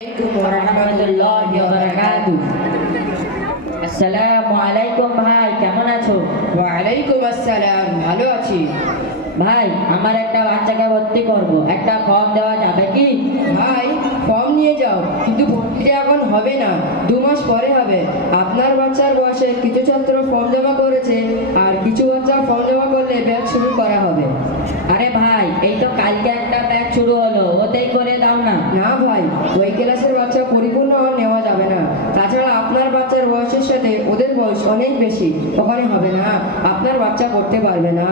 ওরহমতুল্লাহি ওয়া বারাকাতুহু। আসসালামু আলাইকুম ভাই, কেমন আছো? ওয়ালাইকুম আসসালাম, ভালো আছি। ভাই, আমার একটা বাচ্চাকে ভর্তি করব, একটা ফর্ম দেওয়া যাবে কি? ভাই, ফর্ম নিয়ে যাও, কিন্তু ভর্তিটা এখন হবে না, 2 মাস পরে হবে। আপনার বাচ্চার বয়সে কিছু ছাত্র ফর্ম জমা করেছে, আর কিছু বাচ্চা ফর্ম জমা করলে ব্যাচ শুরু করা হবে। আরে ভাই, এই তো কালকে একটা ব্যাচ শুরু হলো, ওতেই করে দাও না। না ভাই, ওই ক্লাসের বাচ্চা পরিপূর্ণ নেওয়া যাবে না। তাছাড়া আপনার বাচ্চার বয়সের সাথে ওদের বয়স অনেক বেশি, ওখানে হবে না, আপনার বাচ্চা করতে পারবে না।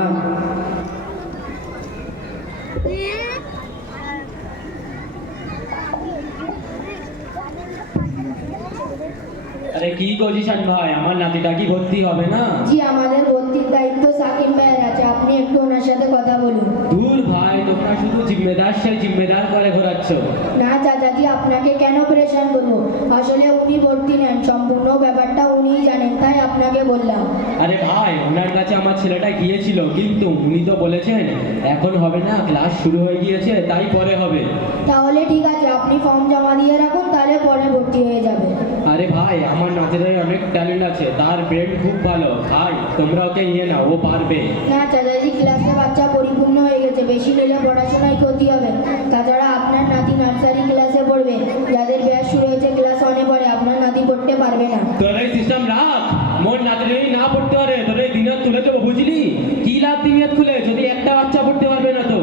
আরে কি পজিশন ভাই, আমার নাতিটা কি ভর্তি হবে না? জি, আমাদের ভর্তির দায়িত্ব সাকিব ভাইয়ের আছে, আপনি একটু ওনার সাথে কথা বলুন। দূর ভাই, তোমরা শুধু জিম্মেদার সেই জিম্মেদার করে ঘোরাচ্ছ। না চাচাজি, আপনাকে কেন প্রেশান করবো? আসলে উনি ভর্তি নেন, সম্পূর্ণ ব্যাপারটা উনিই জানেন, তাই আপনাকে বললাম। আরে ভাই, ওনার কাছে আমার ছেলেটা গিয়েছিল, কিন্তু উনি তো বলেছেন এখন হবে না, ক্লাস শুরু হয়ে গিয়েছে, তাই পরে হবে। তাহলে ঠিক আছে, আপনি ফর্ম জমা দিয়ে রাখুন, তাহলে পরে ভর্তি হয়ে যাবে। আরে ভাই, আমার নাতিটার অনেক ট্যালেন্ট আছে, তার ব্রেন খুব ভালো ভাই, তোমরা ওকে নিয়ে নাও, ও পারবে। না চাচাজি, ক্লাসে বাচ্চা পরিপূর্ণ হয়ে গেছে, বেশি নিলে পড়াশোনায় ক্ষতি হবে। তাছাড়া আপনার নাতি নার্সারি ক্লাসে পড়বে, যাদের ব্যাচ শুরু হয়েছে ক্লাস 1-এ পড়ে, আপনার নাতি পড়তে পারবে না। তোর এই সিস্টেম রাখ, মোর নাতি যদি না পড়তে পারে তোর এই দিনের তুলে দেবো, বুঝলি? কি লাভ দিনিয়াত খুলে যদি একটা বাচ্চা পড়তে পারবে না তো?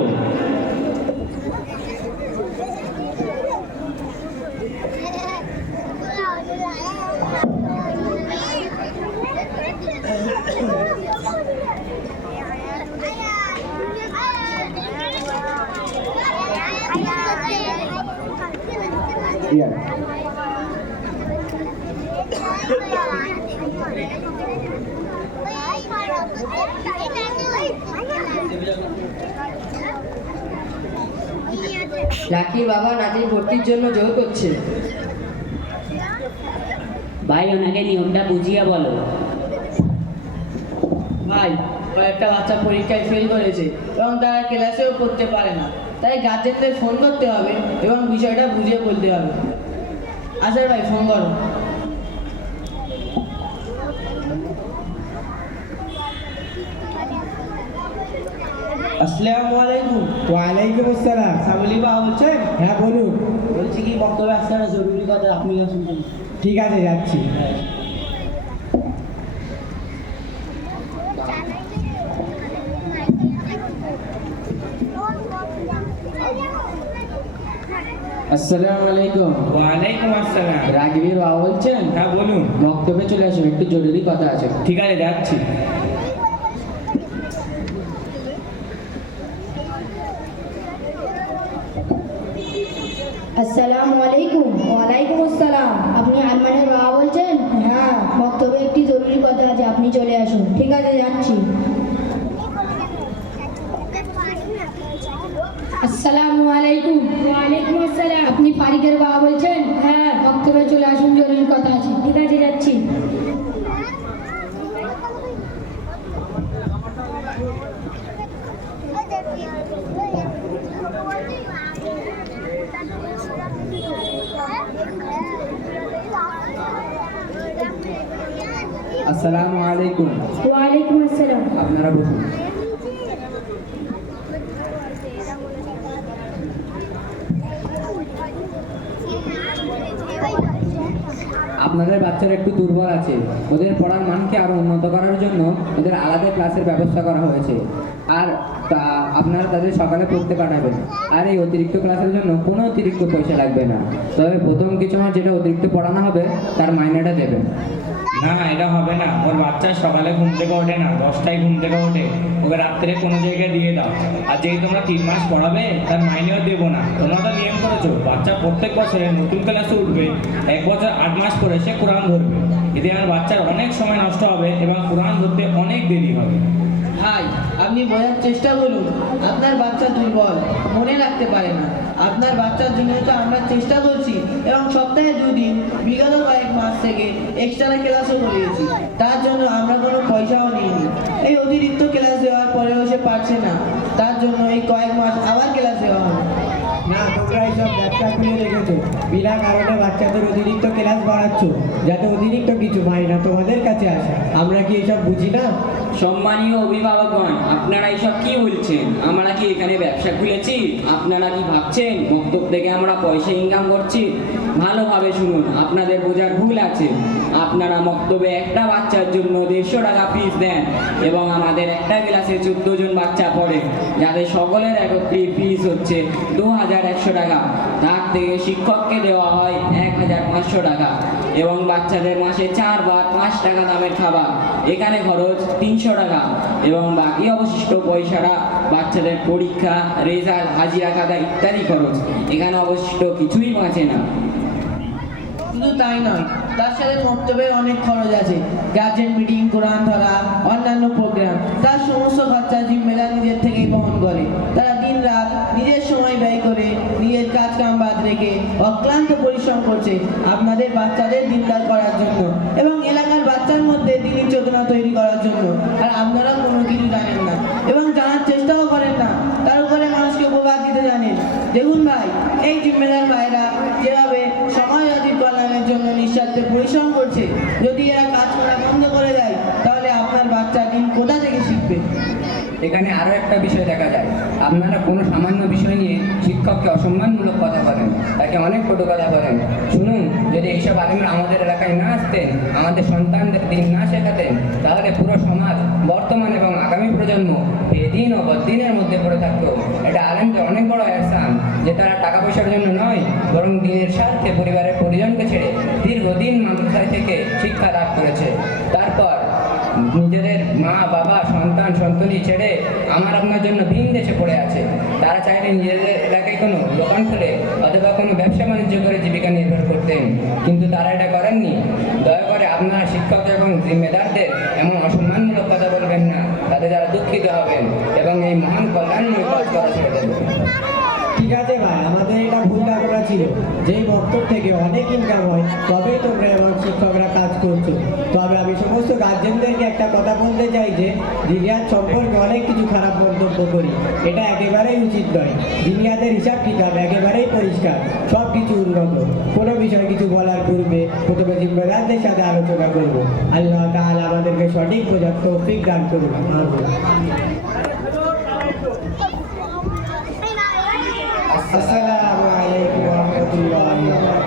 লাকির বাবা নাতির ভর্তির জন্য জোর করছে। ভাই, ওনাকে নিয়মটা বুঝিয়ে বলো। ভাই, কয়েকটা বাচ্চা পরীক্ষায় ফেল করেছে এবং তারা ক্লাসেও পড়তে পারে না, তাই গার্জেনদের ফোন করতে হবে এবং বিষয়টা বুঝিয়ে বলতে হবে। আচ্ছা ভাই, ফোন করো। আসসালামু আলাইকুম। ওয়ালাইকুম আসসালাম। সাবলি বাবা বলছেন? হ্যাঁ বলুন। বলছি কি, বক্তব্য আসতে একটা জরুরি কথা, আপনি শুনছেন? ঠিক আছে, যাচ্ছি। আসসালামু আলাইকুম। ওয়ালাইকুম আসসালাম। রাগবীর বাবা বলছেন? হ্যাঁ বলুন। বক্তব্যে চলে আসুন, একটু জরুরি কথা আছে। ঠিক আছে, যাচ্ছি। আসসালামু আলাইকুম। ওয়ালাইকুম আসসালাম। আপনি আরমানের বাবা বলছেন? হ্যাঁ, বক্তব্যে একটি জরুরি কথা আছে, আপনি চলে আসুন। ঠিক আছে, যাচ্ছি। আসসালামু আলাইকুম। ওয়ালাইকুম আসসালাম। আপনি ফারিকের বাবা বলছেন? হ্যাঁ, বক্তব্যে চলে আসুন, জরুরি কথা আছে। ঠিক আছে, যাচ্ছি। আসসালামু আলাইকুম। ওয়ালাইকুম আসসালাম। আপনারা বসুন। আপনাদের বাচ্চারা একটু দুর্বল আছে, ওদের পড়ার মানকে আরো উন্নত করার জন্য ওদের আলাদা ক্লাসের ব্যবস্থা করা হয়েছে। আর আপনারা তাদের সকালে পড়তে পাঠাবেন। আর এই অতিরিক্ত ক্লাসের জন্য কোনো অতিরিক্ত পয়সা লাগবে না, তবে প্রথম কিছু মাস যেটা অতিরিক্ত পড়ানো হবে তার মাইনেটা দেবেন। না, এটা হবে না, ওর বাচ্চা সকালে ঘুম থেকে ওঠে না, 10টায় ঘুম থেকে ওঠে, ওকে রাত্রে কোনো জায়গায় দিয়ে দাও। আর যেই তোমরা 3 মাস পড়াবে তার মাইনেও দেবো না। তোমরা তো নিয়ম করেছো বাচ্চা প্রত্যেক বছরে নতুন ক্লাসে উঠবে, 1 বছর 8 মাস পরে সে কোরআন ধরবে। এতে আমার বাচ্চার অনেক সময় নষ্ট হবে এবং কোরআন ধরতে অনেক দেরি হবে। ভাই, আপনি বোঝার চেষ্টা করুন, আপনার বাচ্চা দুর্বল, মনে রাখতে পারে না। আপনার বাচ্চার জন্য তো আমরা চেষ্টা করছি এবং সপ্তাহে 2 দিন বিগত কয়েক মাস থেকে এক্সট্রা ক্লাসও করিয়েছি, তার জন্য আমরা কোনো পয়সাও নিইনি। এই অতিরিক্ত ক্লাস দেওয়ার পরেও সে পারছে না, তার জন্য এই কয়েক মাস আবার ক্লাস দেওয়া হবে। না, তোমরা এইসব ব্যবসা খুলে রেখেছো, বিনা কারণে বাচ্চাদের অতিরিক্ত ক্লাস বাড়াচ্ছ, যাতে অতিরিক্ত কিছু মাইনা তোমাদের কাছে আসে। আমরা কি এসব বুঝি না? সম্মানীয় অভিভাবকগণ, আপনারা এইসব কি বলছেন? আমরা কি এখানে ব্যবসা খুলেছি? আপনারা কি ভাবছেন বক্তব্য থেকে আমরা পয়সা ইনকাম করছি? ভালোভাবে শুনুন, আপনাদের বোঝার ভুল আছে। আপনারা বক্তব্যে একটা বাচ্চার জন্য 150 টাকা ফিস দেন এবং আমাদের একটা ক্লাসে 14 জন বাচ্চা পড়ে, যাদের সকলের একত্রিত ফিস হচ্ছে 2100 টাকা। তার থেকে শিক্ষককে দেওয়া হয় 1500 টাকা এবং বাচ্চাদের মাসে 4 বার 5 টাকা দামের খাবার। এখানে খরচ 300 টাকা এবং বাকি অবশিষ্ট পয়সাটা বাচ্চাদের পরীক্ষা, রেজাল্ট, হাজিরা খাতা ইত্যাদি খরচ। এখানে অবশিষ্ট কিছুই বাঁচে না। শুধু তাই নয়, তার সাথে মক্তবের অনেক খরচ আছে। গার্জেন মিটিং, কোরআন ধরা, অন্যান্য প্রোগ্রাম, তার সমস্ত খরচা জিম্মেদার নিজের থেকেই বহন করে। তারা দিন রাত নিজের সময় ব্যয় করে নিজের কাজ কাম বাদ রেখে অক্লান্ত পরিশ্রম করছে আপনাদের বাচ্চাদের দিনদার করার জন্য এবং এলাকার বাচ্চার মধ্যে দিনী চেতনা তৈরি করার জন্য। আর আপনারা কোনো কিছু জানেন না এবং জানার চেষ্টাও করেন না, তার উপরে মানুষকে উপবাদ দিতে জানেন। দেখুন ভাই, এই জিম্মেদার ভাইরা যেভাবে সমাজ জাতির কল্যাণের জন্য নিঃস্বার্থে পরিশ্রম করছে, যদি এরা কাজ করা বন্ধ করে দেয় তাহলে আপনার বাচ্চা দিন কোথা থেকে শিখবে? এখানে আরও একটা বিষয় দেখা যায়, আপনারা কোনো সামান্য বিষয় নিয়ে শিক্ষককে অসম্মানমূলক কথা বলেন, তাকে অনেক কটু কথা বলেন। শুনুন, যদি এইসব আলিমরা আমাদের এলাকায় না আসতেন, আমাদের সন্তানদের দিন না শেখাতেন, তাহলে পুরো সমাজ, বর্তমান এবং আগামী প্রজন্ম বেদিন ও বদ্দিনের মধ্যে পড়ে থাকতো। এটা আলেমদের অনেক বড় এহসান যে তারা টাকা পয়সার জন্য নয়, বরং দিনের স্বার্থে পরিবারের পরিজনকে ছেড়ে দীর্ঘদিন মাদ্রাসায় থেকে শিক্ষা লাভ করেছে। তারপর নিজেদের মা, বাবা, সন্তান, সন্ততি ছেড়ে আপনার জন্য ভিন দেশে পড়ে আছে। তারা চাইলে নিজেদের এলাকায় কোনো দোকান খুলে অথবা কোনো ব্যবসা বাণিজ্য করে জীবিকা নির্ভর করতেন, কিন্তু তারা এটা করেননি। দয়া করে আপনারা শিক্ষক এবং জিম্মেদারদের এমন অসম্মানমূলক কথা বলবেন না, তাতে যারা দুঃখিত হবেন এবং এই মহান কল্যাণমূলক কাজ করা ছেড়ে দেবেন। ঠিক আছে ভাই, আমাদের এটা ভুল ধারণা ছিল। যেই বক্তব্য থেকে অনেক ইনকাম হয় তবেই তোমরা এবং শিক্ষকরা কাজ করছো। তবে আমি সমস্ত গার্জেনদেরকে একটা কথা বলতে চাই যে দিনিয়াত সম্পর্কে অনেক কিছু খারাপ মন্তব্য করি, এটা একেবারেই উচিত নয়। দিনিয়াতের হিসাব কিতাব একেবারেই পরিষ্কার, সব কিছু উন্নত। কোনো বিষয় কিছু বলার পূর্বে প্রথমে জিম্মেদারদের সাথে আলোচনা করব। আল্লাহ তাআলা আমাদেরকে সঠিক বোঝার তৌফিক দান করুন। আমিন। আসসালামু আলাইকুম ওয়া রাহমাতুল্লাহি ওয়া বারাকাতুহু।